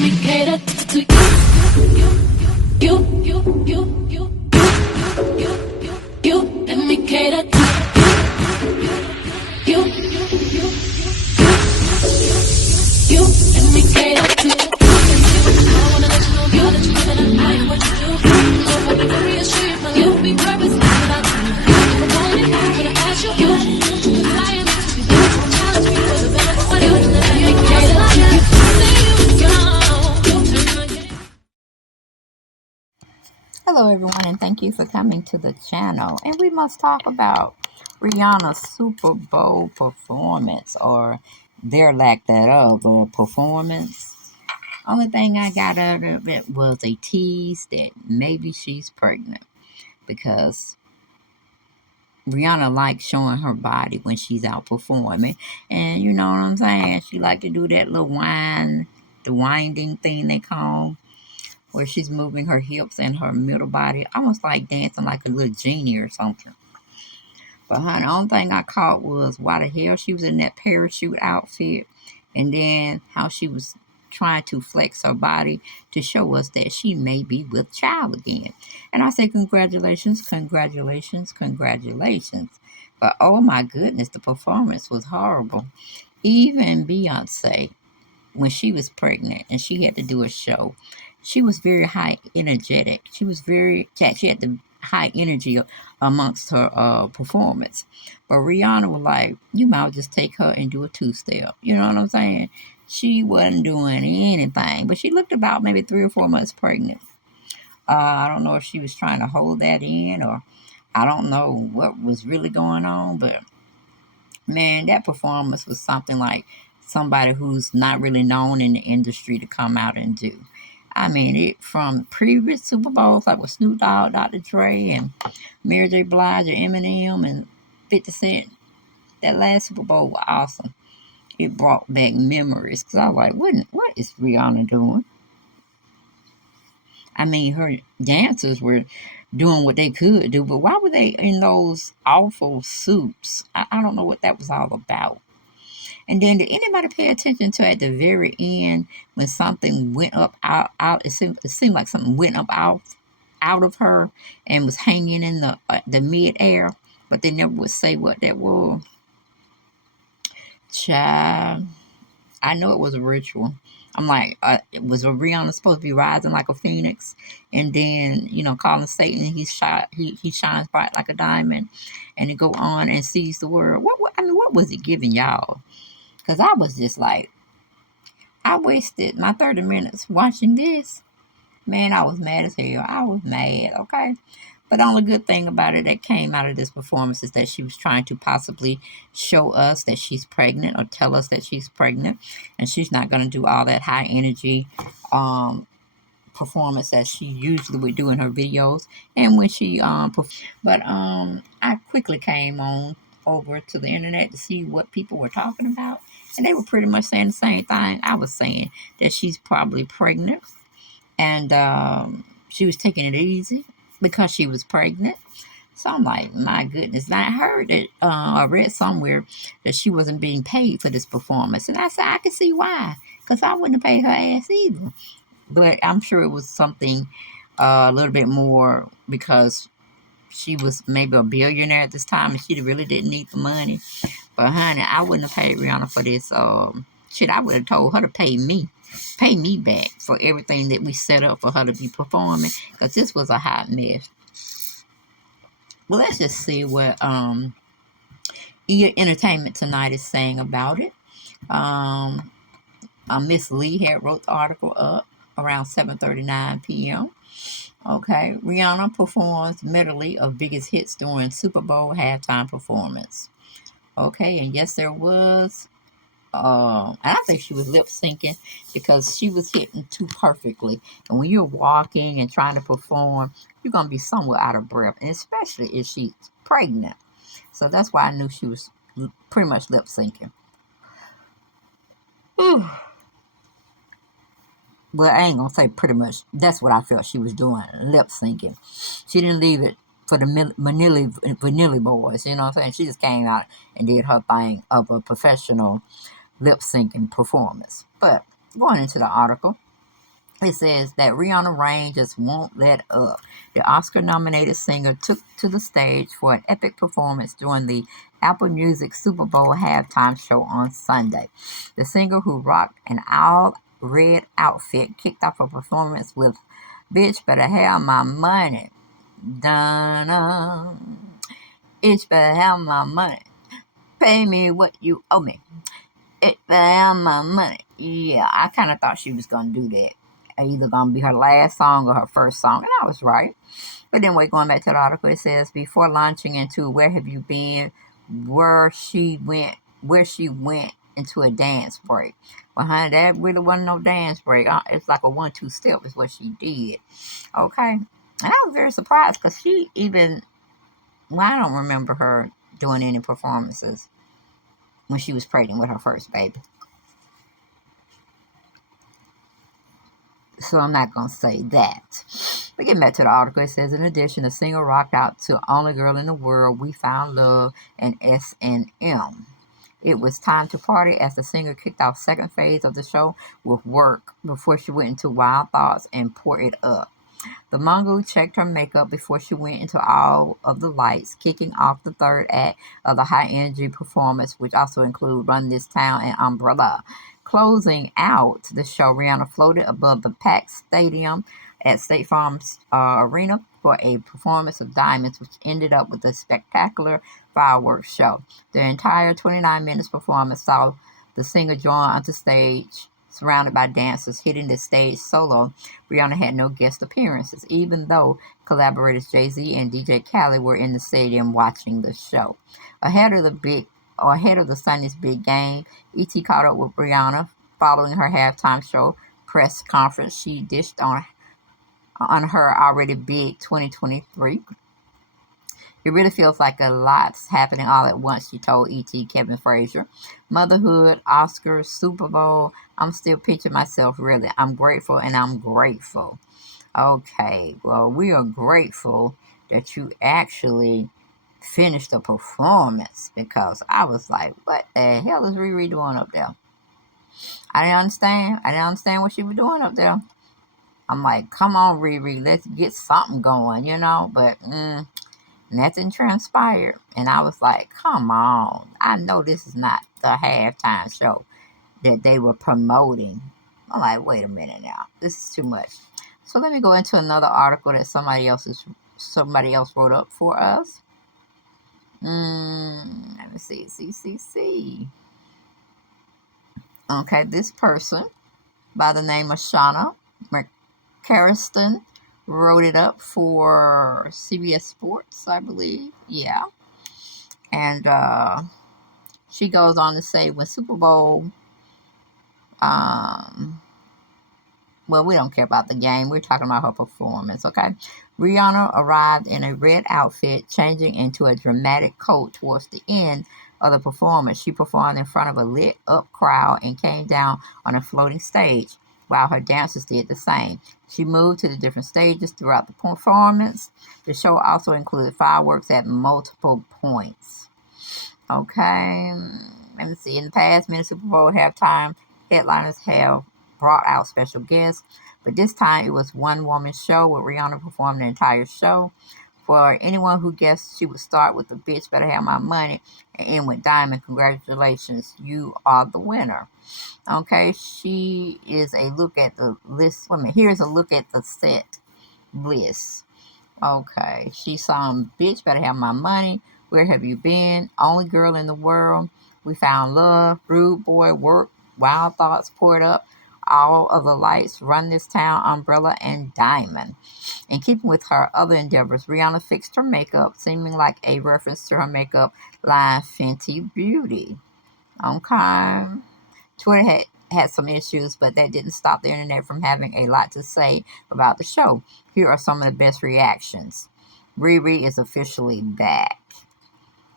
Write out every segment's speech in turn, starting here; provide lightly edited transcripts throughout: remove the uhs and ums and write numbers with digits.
me cater to you. Let me cater to you. Let me cater to you. I wanna let you know, girl, that you know that I like what you do. So if I be very assured, my life will be purpose without you. If I want it, I'm gonna ask you. Cause I am to be there. Challenge me for the better for you. Let me cater to you. Hello everyone, and thank you for coming to the channel. And we must talk about Rihanna's Super Bowl performance, or their lack thereof, or performance. Only thing I got out of it was a tease that maybe she's pregnant, because Rihanna likes showing her body when she's out performing. And you know what I'm saying? She like to do that little the winding thing they call, where she's moving her hips and her middle body, almost like dancing like a little genie or something. But honey, the only thing I caught was why the hell she was in that parachute outfit, and then how she was trying to flex her body to show us that she may be with child again. And I say congratulations, congratulations, congratulations. But oh my goodness, the performance was horrible. Even Beyonce, when she was pregnant and she had to do a show, she was very high energetic. She had the high energy amongst her performance. But Rihanna was like, you might well just take her and do a two-step. You know what I'm saying? She wasn't doing anything, but she looked about maybe 3 or 4 months pregnant. I don't know if she was trying to hold that in, or I don't know what was really going on, but man, that performance was something like somebody who's not really known in the industry to come out and do. I mean, it from previous Super Bowls, like with Snoop Dogg, Dr. Dre, and Mary J. Blige, and Eminem, and 50 Cent. That last Super Bowl was awesome. It brought back memories, because I was like, what is Rihanna doing? I mean, her dancers were doing what they could do, but why were they in those awful suits? I don't know what that was all about. And then, did anybody pay attention to at the very end when something went up out? It seemed like something went up out of her and was hanging in the mid air, but they never would say what that was. Child, I know it was a ritual. I'm like, was Rihanna supposed to be rising like a phoenix, and then calling Satan, he shines bright like a diamond, and to go on and seize the world? What was it giving y'all? Because I was just like, I wasted my 30 minutes watching this. Man, I was mad as hell. I was mad, okay? But the only good thing about it that came out of this performance is that she was trying to possibly show us that she's pregnant, or tell us that she's pregnant. And she's not going to do all that high energy performance that she usually would do in her videos. And when she but I quickly came on over to the internet to see what people were talking about, and they were pretty much saying the same thing I was saying, that she's probably pregnant, and she was taking it easy because she was pregnant. So I'm like, my goodness. And I heard that, I read somewhere that she wasn't being paid for this performance, and I said I could see why, because I wouldn't have paid her ass either. But I'm sure it was something a little bit more, because she was maybe a billionaire at this time and she really didn't need the money. But honey, I wouldn't have paid Rihanna for this. Shit, I would have told her to pay me back for everything that we set up for her to be performing, because this was a hot mess. Well, let's just see what Entertainment Tonight is saying about it. Miss Lee had wrote the article up around 7:39 p.m. Okay, Rihanna performs medley of biggest hits during Super Bowl halftime performance. Okay, and yes, there was. And I think she was lip syncing, because she was hitting too perfectly. And when you're walking and trying to perform, you're gonna be somewhat out of breath, and especially if she's pregnant. So that's why I knew she was pretty much lip syncing. Well, I ain't gonna say pretty much. That's what I felt she was doing, lip syncing. She didn't leave it for the vanilla boys, you know what I'm saying? She just came out and did her thing of a professional lip syncing performance. But going into the article, It says that Rihanna Rain just won't let up. The Oscar-nominated singer took to the stage for an epic performance during the Apple Music Super Bowl halftime show on Sunday. The singer, who rocked an all-red outfit, kicked off a performance with "Bitch Better Have My Money." Dun Bitch better have my money. Pay me what you owe me. It better have my money. Yeah, I kind of thought she was going to do that. Either going to be her last song or her first song. And I was right. But then going back to the article, it says, before launching into Where Have You Been, where she went into a dance break. Well, honey, that really wasn't no dance break. It's like a 1-2 step is what she did. Okay. And I was very surprised because she even, well, I don't remember her doing any performances when she was pregnant with her first baby. So I'm not going to say that. But getting back to the article, it says, in addition, the singer rocked out to Only Girl in the World, We Found Love, and S&M. It was time to party as the singer kicked off second phase of the show with Work before she went into Wild Thoughts and Pour It Up. The Mongo checked her makeup before she went into All of the Lights, kicking off the third act of the high-energy performance, which also include Run This Town and Umbrella. Closing out the show, Rihanna floated above the packed stadium at State Farm Arena for a performance of Diamonds, which ended up with a spectacular fireworks show. The entire 29 minutes performance saw the singer join onto stage, surrounded by dancers, hitting the stage solo. Rihanna had no guest appearances, even though collaborators Jay-Z and DJ Khaled were in the stadium watching the show. Ahead of the Sunday's big game, E.T. caught up with Rihanna following her halftime show press conference. She dished on her already big 2023. It really feels like a lot's happening all at once, she told E.T. Kevin Frazier. Motherhood, Oscars, Super Bowl. I'm still picturing myself, really. I'm grateful and I'm grateful. Okay, well, we are grateful that you actually finished the performance, because I was like, what the hell is Riri doing up there? I didn't understand what she was doing up there. I'm like, come on, Riri, let's get something going, but nothing transpired. And I was like, come on. I know this is not the halftime show that they were promoting. I'm like, wait a minute now. This is too much. So let me go into another article that somebody else wrote up for us. Let me see. Okay, this person by the name of Shauna McCarriston wrote it up for CBS Sports, I believe. Yeah. And she goes on to say, when Super Bowl, well, we don't care about the game. We're talking about her performance, okay? Rihanna arrived in a red outfit, changing into a dramatic coat towards the end of the performance. She performed in front of a lit-up crowd and came down on a floating stage, while her dancers did the same. She moved to the different stages throughout the performance. The show also included fireworks at multiple points. Okay, let me see. In the past, many Super Bowl halftime headliners have brought out special guests, but this time it was one-woman show with Rihanna performing the entire show. For anyone who guessed she would start with the Bitch Better Have My Money and end with Diamond, congratulations, you are the winner. Okay, she is a look at the list. Here's a look at the set list. Okay, she sung Bitch Better Have My Money, Where Have You Been, Only Girl in the World, We Found Love, Rude Boy, Work, Wild Thoughts, Pour It Up, All of the Lights, Run This Town, Umbrella, and Diamond. In keeping with her other endeavors, Rihanna fixed her makeup, seeming like a reference to her makeup line Fenty Beauty. Okay. Twitter had some issues, but that didn't stop the internet from having a lot to say about the show. Here are some of the best reactions. Riri is officially back.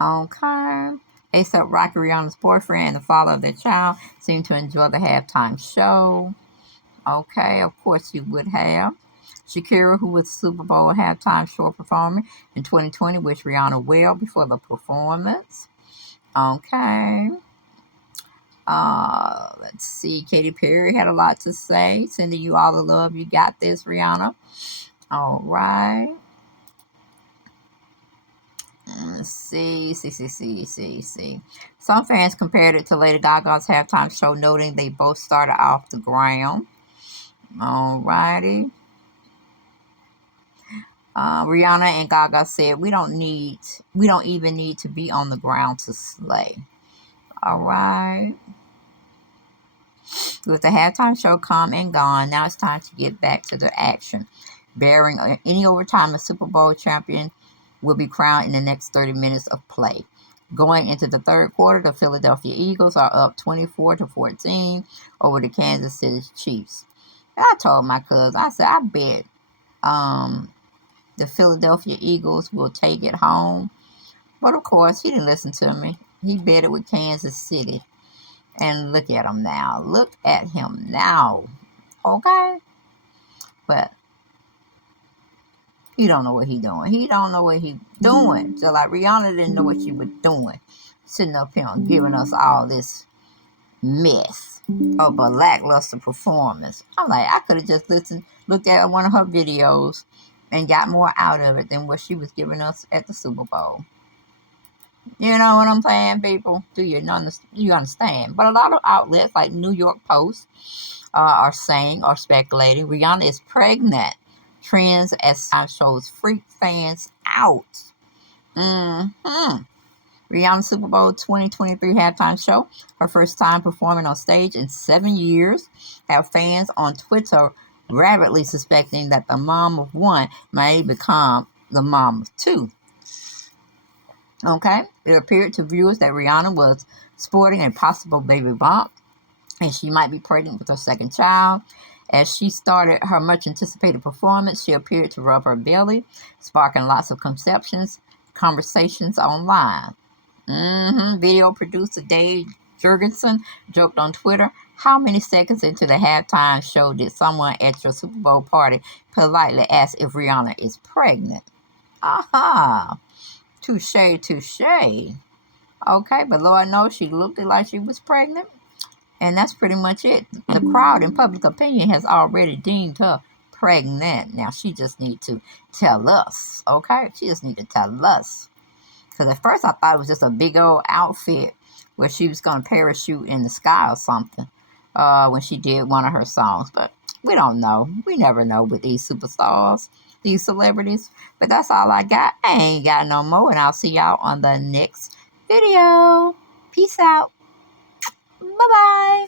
Okay. A$AP Rocky, Rihanna's boyfriend and the father of their child, seemed to enjoy the halftime show. Okay, of course you would have. Shakira, who was Super Bowl halftime show performer in 2020, wished Rihanna well before the performance. Okay. Let's see. Katy Perry had a lot to say. Sending you all the love. You got this, Rihanna. All right. Let's see. Some fans compared it to Lady Gaga's halftime show, noting they both started off the ground. All righty. Rihanna and Gaga said, we don't even need to be on the ground to slay. All right. With the halftime show come and gone, now it's time to get back to the action. Bearing any overtime, a Super Bowl champion will be crowned in the next 30 minutes of play. Going into the third quarter, the Philadelphia Eagles are up 24-14 over the Kansas City Chiefs. I told my cousin, I said, I bet the Philadelphia Eagles will take it home. But of course, he didn't listen to me. He bet it with Kansas City. And look at him now. Look at him now. Okay? But he don't know what he doing. He don't know what he doing. So like Rihanna didn't know what she was doing. Sitting up here and giving us all this mess of a lackluster performance. I'm like, I could have just looked at one of her videos and got more out of it than what she was giving us at the Super Bowl. You know what I'm saying, people? Do you understand? But a lot of outlets like New York Post are speculating Rihanna is pregnant. Trends as time shows freak fans out. Rihanna's Super Bowl 2023 halftime show, her first time performing on stage in 7 years, have fans on Twitter rapidly suspecting that the mom of one may become the mom of two. Okay, it appeared to viewers that Rihanna was sporting a possible baby bump, and she might be pregnant with her second child. As she started her much-anticipated performance, she appeared to rub her belly, sparking lots of conversations online. Video producer Dave Jurgensen joked on Twitter, how many seconds into the halftime show did someone at your Super Bowl party politely ask if Rihanna is pregnant? Aha! Touche. Okay, but Lord knows she looked like she was pregnant. And that's pretty much it. The crowd in public opinion has already deemed her pregnant. Now she just need to tell us, okay? She just need to tell us. Because at first I thought it was just a big old outfit where she was going to parachute in the sky or something when she did one of her songs. But we don't know. We never know with these superstars, these celebrities. But that's all I got. I ain't got no more. And I'll see y'all on the next video. Peace out. Bye-bye.